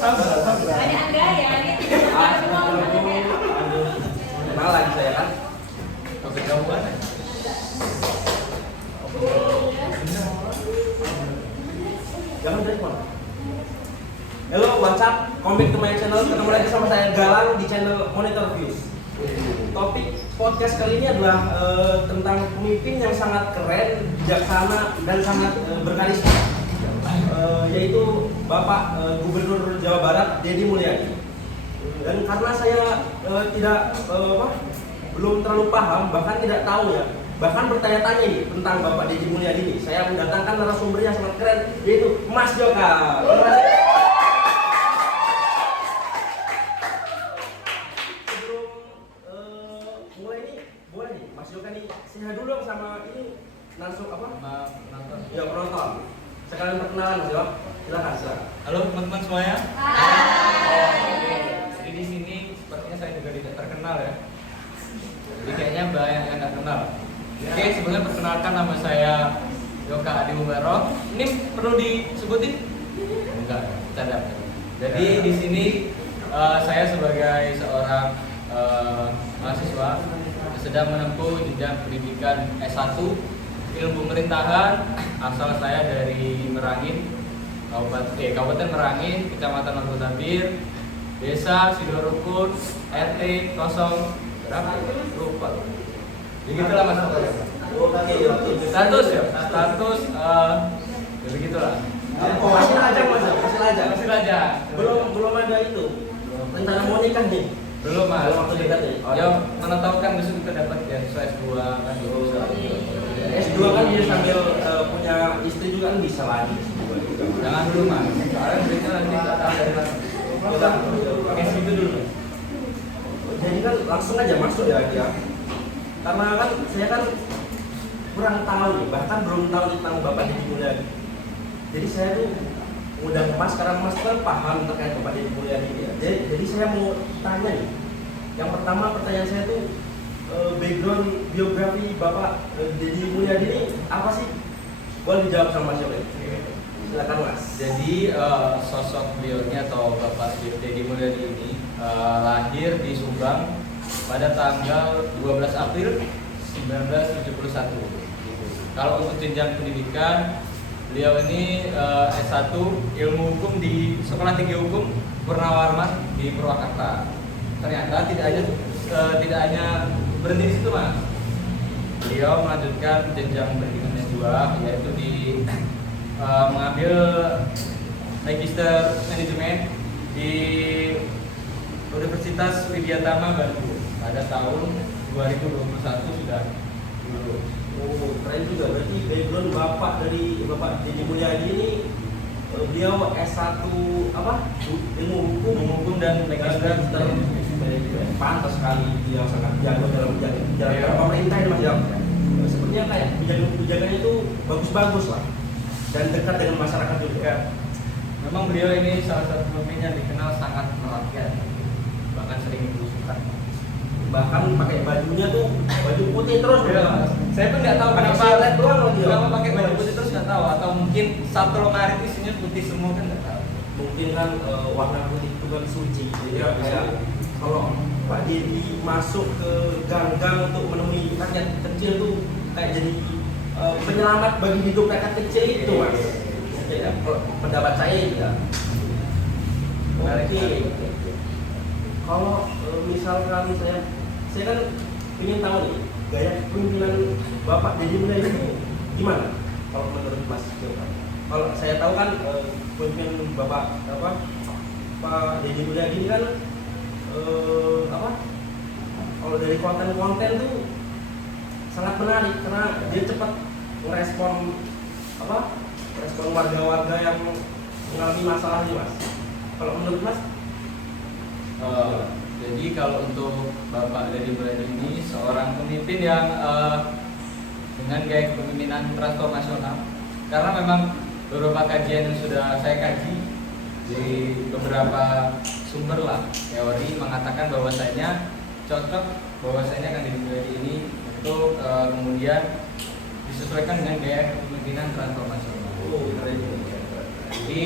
Sabar. Ada Angga ya, ini semua teman-teman. Kenal lagi saya kan. Topik kamu mana? Jangan dari mana. Halo, what's up? Come back to my channel. Ketemu lagi sama saya Galang di channel Monitor Views. Topik podcast kali ini adalah tentang pemimpin yang sangat keren, bijaksana, dan sangat berkarisma, yaitu Bapak Gubernur Jawa Barat Deddy Mulyadi. Dan karena saya belum terlalu paham, bahkan tidak tahu ya, bahkan bertanya-tanya nih tentang Bapak Deddy Mulyadi ini, saya mendatangkan narasumber yang sangat keren, yaitu Mas Joka. Saya dulu dong sama ini langsung apa? Penonton. Ya penonton. Sekalian perkenalan Mas Yok. Silakan. Halo teman-teman semuanya. Hai. Jadi di sini sepertinya saya juga tidak terkenal ya. Jadi kayaknya banyak yang nggak kenal. Oke, sebelumnya perkenalkan nama saya Yoka Adi Mubarok. Ini perlu disebutin? Enggak, bercanda. Jadi di sini saya sebagai seorang mahasiswa sedang menempuh jenjang pendidikan S1 Ilmu Pemerintahan. Asal saya dari Merangin, Kabupaten Merangin, Kecamatan Margotabir, Desa Sidorukun, RT 0 berapa? Lupa. Begitulah Mas. Oke. Status ya, status ya begitulah. Masih lajang Mas, masih lajang. Masih lajang. Belum ada itu. Rencana mau nikah nih. Belum Mas. Belum waktu dekat nih. Ya, mana tahu kan besok kita dapat ya S2 kan dulu. S2 kan dia sambil punya istri juga kan bisa lagi. Jangan dulu Mas. Soalnya duitnya nanti nggak tahu dari mana. Pakai situ dulu. Jadi kan langsung aja masuk ya dia. Karena kan saya kan kurang tahu nih, bahkan belum tahu tentang Bapak Deddy Mulyadi. Jadi saya tuh udah Mas, karena Mas kan paham terkait Bapak Deddy Mulyadi ya. Jadi saya mau tanya nih. Yang pertama pertanyaan saya tuh background biografi Bapak Deddy Mulyadi ini apa sih? Boleh dijawab sama Mas Yoga? Silakan Mas. Jadi sosok beliaunya atau Bapak Deddy Mulyadi ini lahir di Subang pada tanggal 12 April 1971. Kalau untuk jenjang pendidikan, beliau ini S1 Ilmu Hukum di Sekolah Tinggi Hukum Purnawarman di Purwakarta. Ternyata tidak hanya berhenti di situ Mas. Beliau melanjutkan jenjang pendidikan S2, yaitu di mengambil Magister Manajemen di Universitas Widyatama Bandung pada tahun 2021 sudah lulus. Oh, keren juga. Berarti background Bapak dari Bapak Deddy Mulyadi ini beliau S1 apa? Ilmu hukum dan Magister Manajemen. Pantas sekali dia sangat jago dalam menjalankan pemerintah ini Mas Jam. Sepertinya kayak kebijakannya itu bagus-bagus lah dan dekat dengan masyarakat juga. Memang beliau ini salah satu pemimpin yang dikenal sangat merakyat, bahkan sering berusukan. Bahkan pakai bajunya tuh baju putih terus. Ya, saya pun nggak tahu Pakai kenapa silet doang lagi. kenapa pakai baju putih terus nggak tahu, atau mungkin satu lemari isinya putih semua kan nggak tahu. Mungkin kan warna putih itu kan suci. Jadi Ya, bisa kalau Pak Deddy masuk ke gang-gang untuk menemui rakyat kecil tuh kayak jadi penyelamat bagi hidup rakyat kecil itu Mas. Ya, pendapat saya ya. Oke. Kalau misalkan saya kan ingin tahu nih gaya kepemimpinan Bapak Deddy Mulyadi itu gimana? Kalau menurut Mas Joko? Kalau saya tahu kan kepemimpinan Bapak Pak Deddy Mulyadi ini kan kalau dari konten-konten tuh sangat menarik karena dia cepat merespon respon warga-warga yang mengalami masalah ini Mas. Kalau menurut Mas? Jadi kalau untuk Bapak Deddy Mulyadi ini seorang pemimpin yang dengan gaya kepemimpinan transformasional, karena memang beberapa kajian yang sudah saya kaji di beberapa sumber lah teori mengatakan bahwasanya cocok bahwasanya kan Deddy Mulyadi ini untuk kemudian disesuaikan dengan gaya kepemimpinan transformasional. Oh, keren. Jadi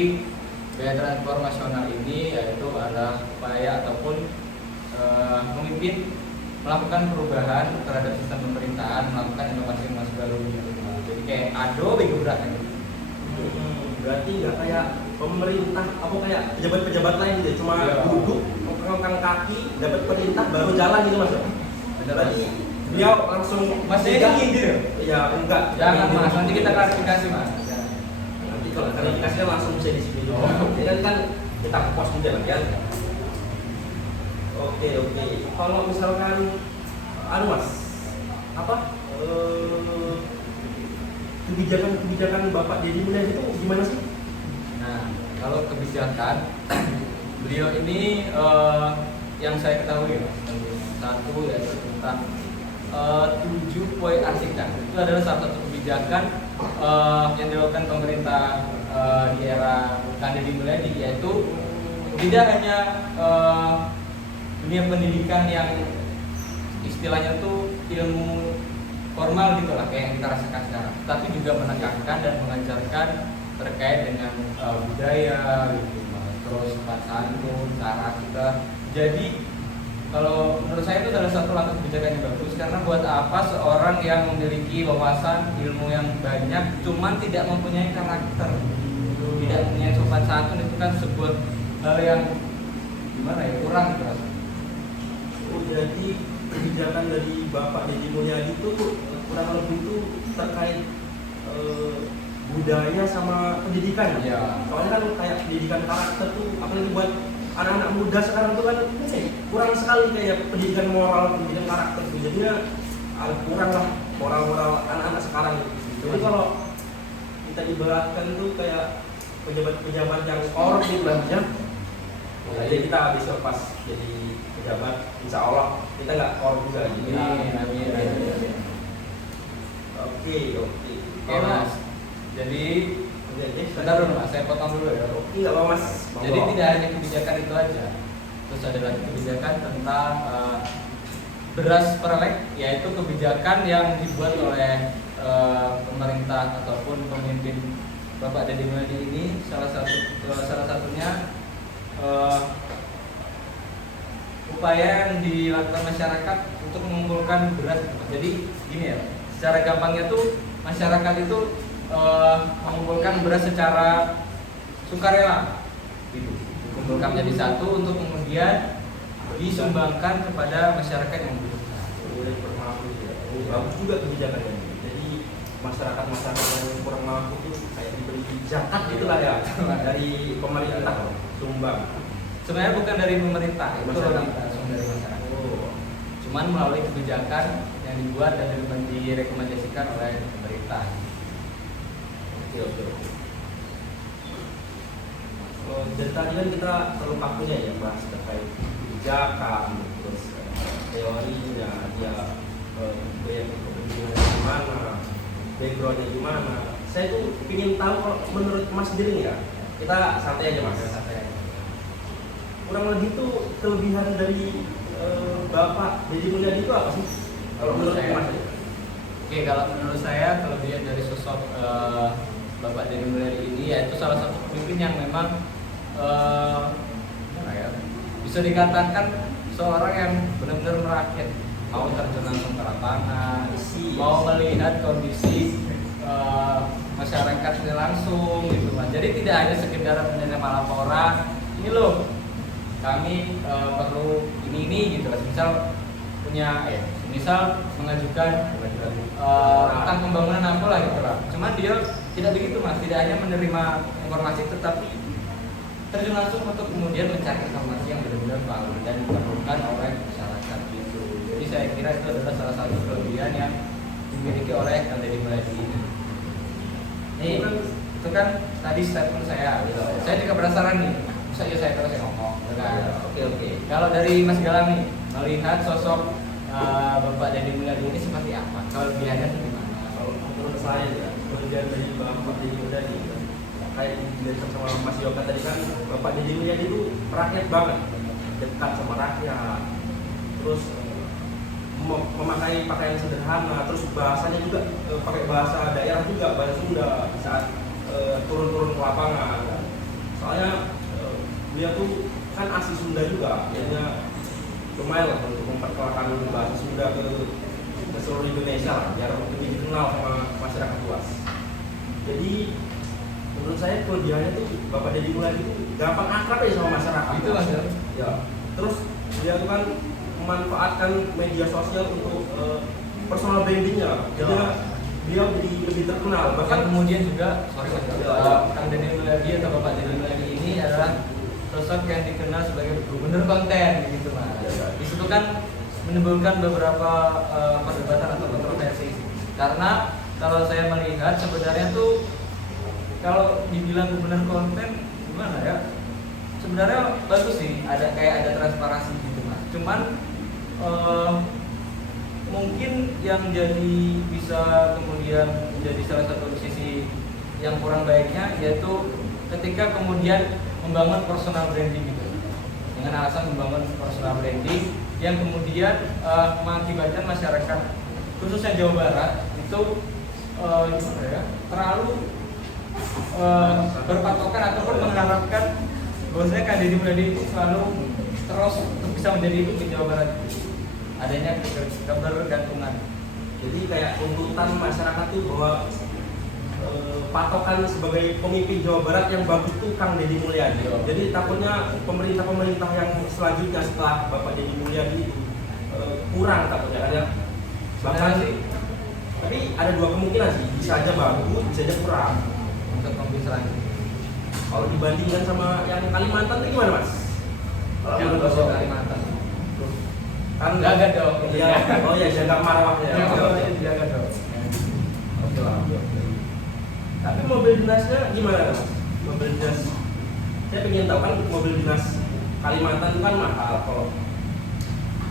Biaya transformasional ini yaitu adalah upaya ataupun memimpin melakukan perubahan terhadap sistem pemerintahan, melakukan inovasi baru. Jadi kayak ado bego berat gitu. Berarti nggak kayak pemerintah apa kayak pejabat-pejabat lain gitu, cuma duduk ngangkang kaki dapat perintah baru jalan gitu mas. Berarti beliau langsung Masih nyindir? Ya enggak. Jangan mas, nanti kita klarifikasi mas. Nanti kalau klarifikasinya langsung bisa di sini dulu. Jadi kan kita post juga kan. Oke. Kalau misalkan anu mas, apa kebijakan Bapak Deddy Mulyadi itu gimana sih? Nah, kalau kebijakan beliau ini yang saya ketahui Mas, satu yaitu tentang 7 poin arsitek. Itu adalah salah satu kebijakan yang dilakukan pemerintah di era Deddy Mulyadi, yaitu tidak hanya dunia pendidikan yang istilahnya tuh ilmu formal gitu lah kayak yang kita rasakan sekarang, tapi juga menekankan dan mengajarkan terkait dengan budaya gitu, terus sopan santun, cara kita. Jadi kalau menurut saya itu adalah satu langkah kebijakan yang bagus, karena buat apa seorang yang memiliki wawasan ilmu yang banyak cuman tidak mempunyai karakter, tidak mempunyai sopan santun, itu kan sebuah hal yang gimana ya, kurang gitu rasanya. Jadi kebijakan dari Bapak Deddy Mulyadi itu kurang lebih itu terkait budaya sama pendidikan. Ya. Soalnya kan kayak pendidikan karakter tuh apalagi buat anak-anak muda sekarang tuh kan kurang sekali kayak pendidikan moral, pendidikan karakter tuh. Jadinya kurang lah moral-moral anak-anak sekarang. Jadi kalau kita ibaratkan tuh kayak pejabat-pejabat yang korup gitu lah ya. Jadi kita bisa pas jadi pejabat, insya Allah kita nggak korup juga. Jadi, Oke mas. Jadi bentar dulu mas, saya potong dulu ya. Oke, nggak apa mas. Jadi tidak hanya kebijakan itu aja, terus ada lagi kebijakan tentang beras perlek, yaitu kebijakan yang dibuat oleh pemerintah ataupun pemimpin Bapak Deddy Mulyadi ini. Salah satunya upaya yang dilakukan masyarakat untuk mengumpulkan beras. Jadi gini ya, secara gampangnya tuh masyarakat itu mengumpulkan beras secara sukarela, gitu. Dikumpulkan menjadi satu untuk kemudian disumbangkan kepada masyarakat yang membutuhkan. Bagus juga kebijakannya. Jadi masyarakat yang kurang mampu itu kayak diberi zakat itulah ya dari pemerintah sumbang. Sebenarnya bukan dari pemerintah, itu Masyarakat. langsung dari masyarakat. Cuman melalui kebijakan yang dibuat dan direkomendasikan oleh pemerintah. Oke. Dari tadi kan kita perlu pakunya ya bahas terkait kebijakan, terus teorinya, dia gimana, backgroundnya gimana. Saya tuh ingin tahu kalau menurut Mas sendiri ya, kita santai aja mas. Kurang lebih tuh kelebihan dari Bapak Deddy Mulyadi itu apa sih? Kalau menurut Mas? Oke, kalau menurut saya kelebihan dari sosok Bapak Deddy Mulyadi ini yaitu salah satu pemimpin yang memang bisa dikatakan seorang yang benar-benar merakyat, mau terjun langsung ke lapangan, mau melihat kondisi masyarakatnya langsung gitu kan. Jadi tidak hanya sekedar menerima laporan, ini loh kami perlu ini gitu kan. Misal mengajukan tentang pembangunan apa lah gitu lah. Cuman dia tidak begitu mas, tidak hanya menerima informasi tetapi terjun langsung untuk kemudian mencari informasi yang benar-benar valid dan diperlukan oleh masyarakat gitu. Jadi saya kira itu adalah salah satu kelebihan yang dimiliki oleh Deddy Mulyadi ini. Nih, itu kan tadi statement saya gitu. Saya juga penasaran nih, masa ya saya terus ngomong Oke. Kalau dari Mas Galang nih, melihat sosok Bapak Deddy Mulyadi ini seperti apa? Kelebihannya itu gimana? Kalau menurut saya ya, kelebihan dari Bapak Deddy Mulyadi kayak dijelaskan sama Mas Yoga tadi kan, Bapak Deddy Mulyadi itu rakyat banget, dekat sama rakyat, terus memakai pakaian sederhana, terus bahasanya juga pakai bahasa daerah juga, bahasa Sunda saat turun-turun ke lapangan. Soalnya beliau tuh kan asli Sunda juga, jadinya lumayan lah untuk memperkenalkan bahasa Sunda ke seluruh Indonesia lah, biar lebih dikenal sama masyarakat luas. Jadi menurut saya kelebihannya tuh Bapak Deddy Mulyadi itu gampang akrab ya sama masyarakat. Itu Mas. Ya. Terus dia tuh kan memanfaatkan media sosial untuk personal brandingnya. Jadi dia jadi lebih terkenal. Bahkan Bahkan kemudian juga, sorry Mas, Ya. Kang Deddy Mulyadi atau Bapak Deddy Mulyadi ini adalah sosok yang dikenal sebagai gubernur konten gitu Mas. Di situ kan menimbulkan beberapa perdebatan atau kontroversi. Karena kalau saya melihat sebenarnya tuh kalau dibilang gubernur konten gimana ya? Sebenarnya bagus sih, ada kayak ada transparansi gitu Mas. Cuman mungkin yang jadi bisa kemudian menjadi salah satu sisi yang kurang baiknya yaitu ketika kemudian membangun personal branding gitu, dengan alasan membangun personal branding yang kemudian mengakibatkan masyarakat khususnya Jawa Barat itu gimana ya, terlalu berpatokan ataupun mengharapkan bahwasanya Kang Deddy Mulyadi itu selalu terus bisa menjadi itu di Jawa Barat, adanya kebergantungan. jadi kayak tuntutan masyarakat tuh bahwa patokan sebagai pemimpin Jawa Barat yang bagus tuh Kang Deddy Mulyadi. Jadi takutnya pemerintah-pemerintah yang selanjutnya setelah Bapak Deddy Mulyadi itu kurang takutnya karena bahkan Sebenarnya sih, tapi ada dua kemungkinan sih, bisa aja bagus, bisa aja kurang. untuk pemimpin selanjutnya Kalau dibandingkan sama yang Kalimantan itu gimana Mas? Kalau yang menurut gosok Bapak? Kalimantan Kan jaga dong. Iya, oh ya jaga marwahnya. Ya, Oke, oke. jaga dong. Oke lah, oke. Tapi mobil dinasnya gimana Mas? Mobil dinas, saya pengen tahu kan mobil dinas Kalimantan itu kan mahal. Kalau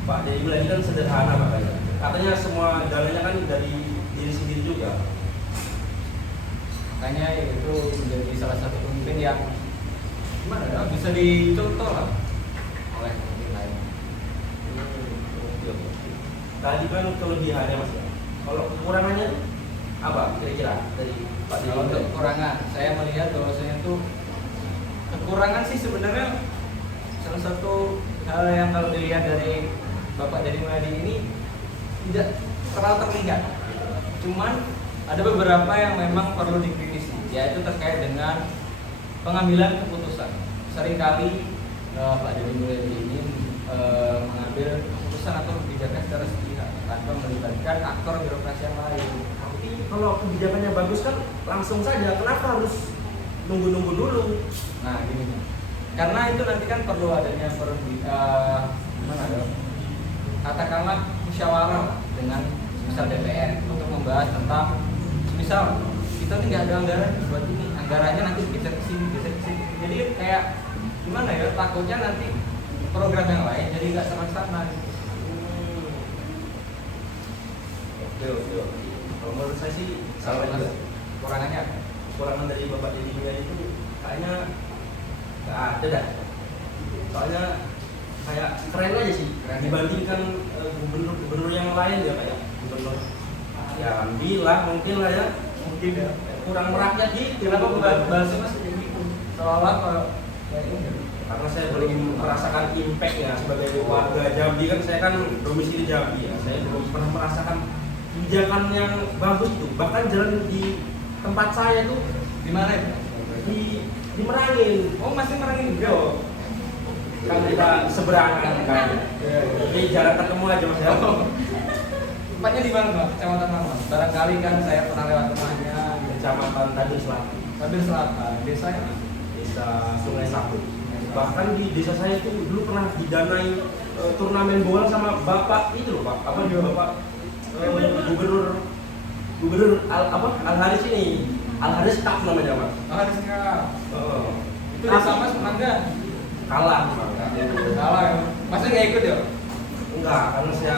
Pak Deddy Mulyadi kan sederhana makanya. Katanya semua dananya kan dari diri sendiri juga. Makanya itu menjadi salah satu pemimpin yang gimana ya, bisa dicontoh lah oleh pemimpin lain. Oke, oke. Tadi kan kelebihannya Mas. Kalau kekurangannya apa kira-kira dari Pak Deddy Kalau untuk Mulyadi? kekurangan, saya melihat bahwasanya itu kekurangan sih sebenarnya salah satu hal yang kalau dilihat dari Bapak Deddy Mulyadi ini tidak terlalu terlihat. Cuman ada beberapa yang memang perlu dikritisi, yaitu terkait dengan pengambilan keputusan. Seringkali Pak Deddy Mulyadi ini mengambil keputusan atau kebijakan secara sepihak tanpa melibatkan aktor birokrasi yang lain. Tapi kalau kebijakannya bagus kan langsung saja. Kenapa harus nunggu-nunggu dulu? Nah, gini. Karena itu nanti kan perlu adanya gimana ya? Katakanlah musyawarah dengan misal DPR untuk membahas tentang misal kita nih nggak ada anggaran buat ini, anggarannya nanti bisa ke sini. Jadi kayak gimana ya? Takutnya nanti program yang lain jadi nggak terlaksana. Oke. Kalau menurut saya sih sama juga. Kurangannya apa? Kekurangan dari Bapak Deddy Mulyadi itu kayaknya nggak ada dah. Soalnya kayak keren aja sih dibandingkan gubernur-gubernur yang lain ya, kayak gubernur ya bilang mungkin lah ya, mungkin ya, kurang merakyat gitu. Kenapa bahasa mas kayak gitu? Seolah kayak ini. Karena saya belum merasakan impact-nya sebagai warga Jambi, kan saya kan domisili Jambi ya. Saya belum pernah merasakan kebijakan yang bagus itu. Bahkan jalan di tempat saya itu Di mana itu? di Merangin. Oh, masih Merangin juga. Yo, kan kita seberangan kan. Jadi jarang ketemu aja Mas ya. Tempatnya di mana Pak? Kecamatan mana? Barangkali kan saya pernah lewat rumahnya di Kecamatan Tanjung Selatan, Tabir Selatan, desanya. Desa Sungai Sapu. Bahkan di desa saya itu dulu pernah didanai turnamen bola sama Bapak itu loh Pak. Apa dia Bapak Gubernur Al Haris ini. Al Haris Cup namanya Pak. Harus enggak. Itu Tapi desa Mas menang enggak? kalah Pak. Salah ya. Masa nggak ikut ya? Enggak, karena saya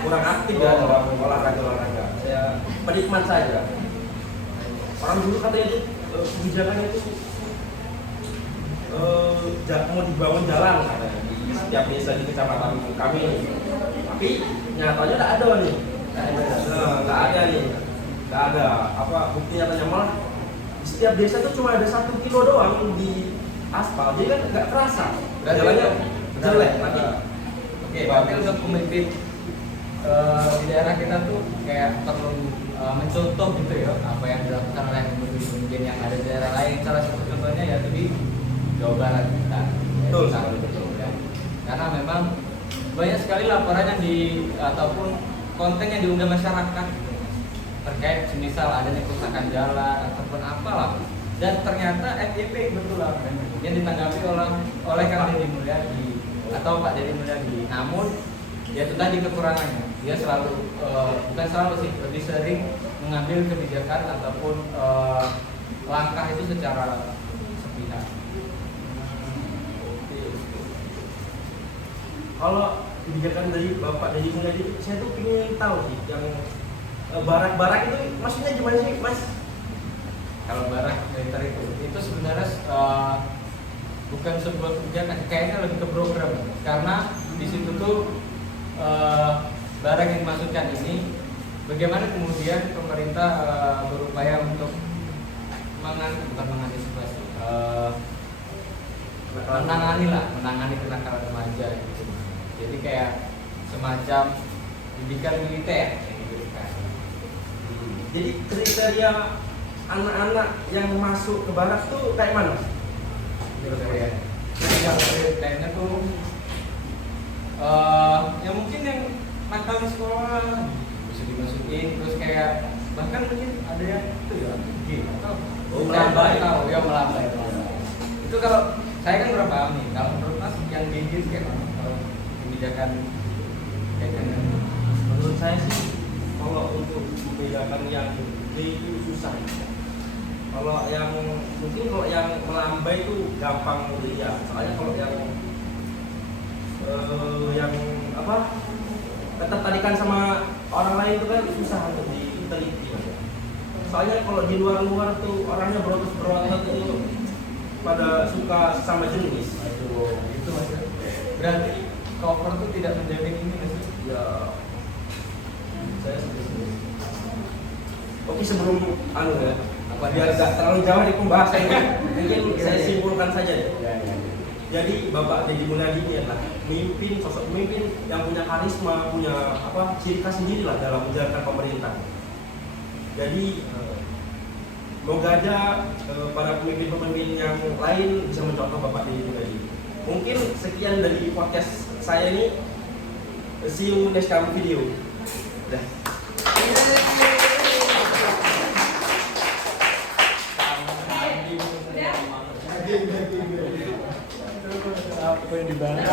kurang aktif ya dalam olahraga. Saya penikmat saja. Orang dulu katanya itu kebijakannya itu mau dibangun jalan katanya di setiap desa di kecamatan kami. Tapi nyatanya nggak ada nih. Nggak ada nih. Nggak ada. Apa bukti nyatanya malah di setiap desa itu cuma ada 1 kilo doang di aspal, jadi kan nggak terasa. Berarti Jalannya jelek nanti. Oke, berarti untuk pemimpin di daerah kita tuh kayak perlu mencontoh gitu ya apa yang dilakukan oleh pemimpin yang ada di daerah lain. Salah satu contohnya ya di Jawa Barat kita. Betul, Sangat betul ya. Karena memang banyak sekali laporan yang ataupun konten yang diunggah masyarakat terkait semisal adanya kerusakan jalan ataupun apalah, dan ternyata FYP betul lah yang ditanggapi oleh Kang Deddy Mulyadi atau Pak Deddy Mulyadi. Namun ya itu tadi kekurangannya, dia selalu bukan selalu sih, lebih sering mengambil kebijakan ataupun langkah itu secara sepihak. Kalau kebijakan dari Bapak Deddy Mulyadi, saya tuh ingin tahu sih yang barak-barak itu maksudnya gimana sih, Mas? Kalau barak militer itu sebenarnya bukan sebuah kebijakan, kayaknya lebih ke program, karena di situ tuh barang yang dimaksudkan ini bagaimana kemudian pemerintah berupaya untuk mengantisipasi menangani kenakalan remaja gitu. Jadi kayak semacam pendidikan militer yang diberikan. Jadi kriteria anak-anak yang masuk ke barak tuh kayak mana? Kriteria kayaknya tuh ya mungkin yang nakal di sekolah bisa dimasukin, terus kayak bahkan mungkin ada yang itu ya atau melambai. tahu ya melambai. Itu kalau saya kan kurang paham nih, kalau menurut Mas yang gigi itu kayak mana? Kalau kebijakan kayak gimana? Menurut saya sih kalau untuk membedakan yang D itu susah. Kalau yang mungkin kalau yang melambai itu gampang dilihat. Soalnya kalau yang apa ketertarikan sama orang lain itu kan susah untuk diteliti. Soalnya kalau di luar tuh orangnya berotot itu pada suka sama jenis. Aduh, itu Mas. Berarti cover tuh tidak menjamin ini nggak sih? Ya, saya setuju. Oke, sebelum ya, biar nggak terlalu jauh di pembahasan ini, mungkin saya simpulkan saja deh. Ya. Jadi Bapak Deddy Mulyadi ini adalah sosok pemimpin yang punya karisma, punya ciri khas sendiri lah dalam menjalankan pemerintah. Jadi semoga aja para pemimpin-pemimpin yang lain bisa mencontoh Bapak Deddy Mulyadi. Mungkin sekian dari podcast saya ini. See you next time video. Dah. Apa yang dibahas?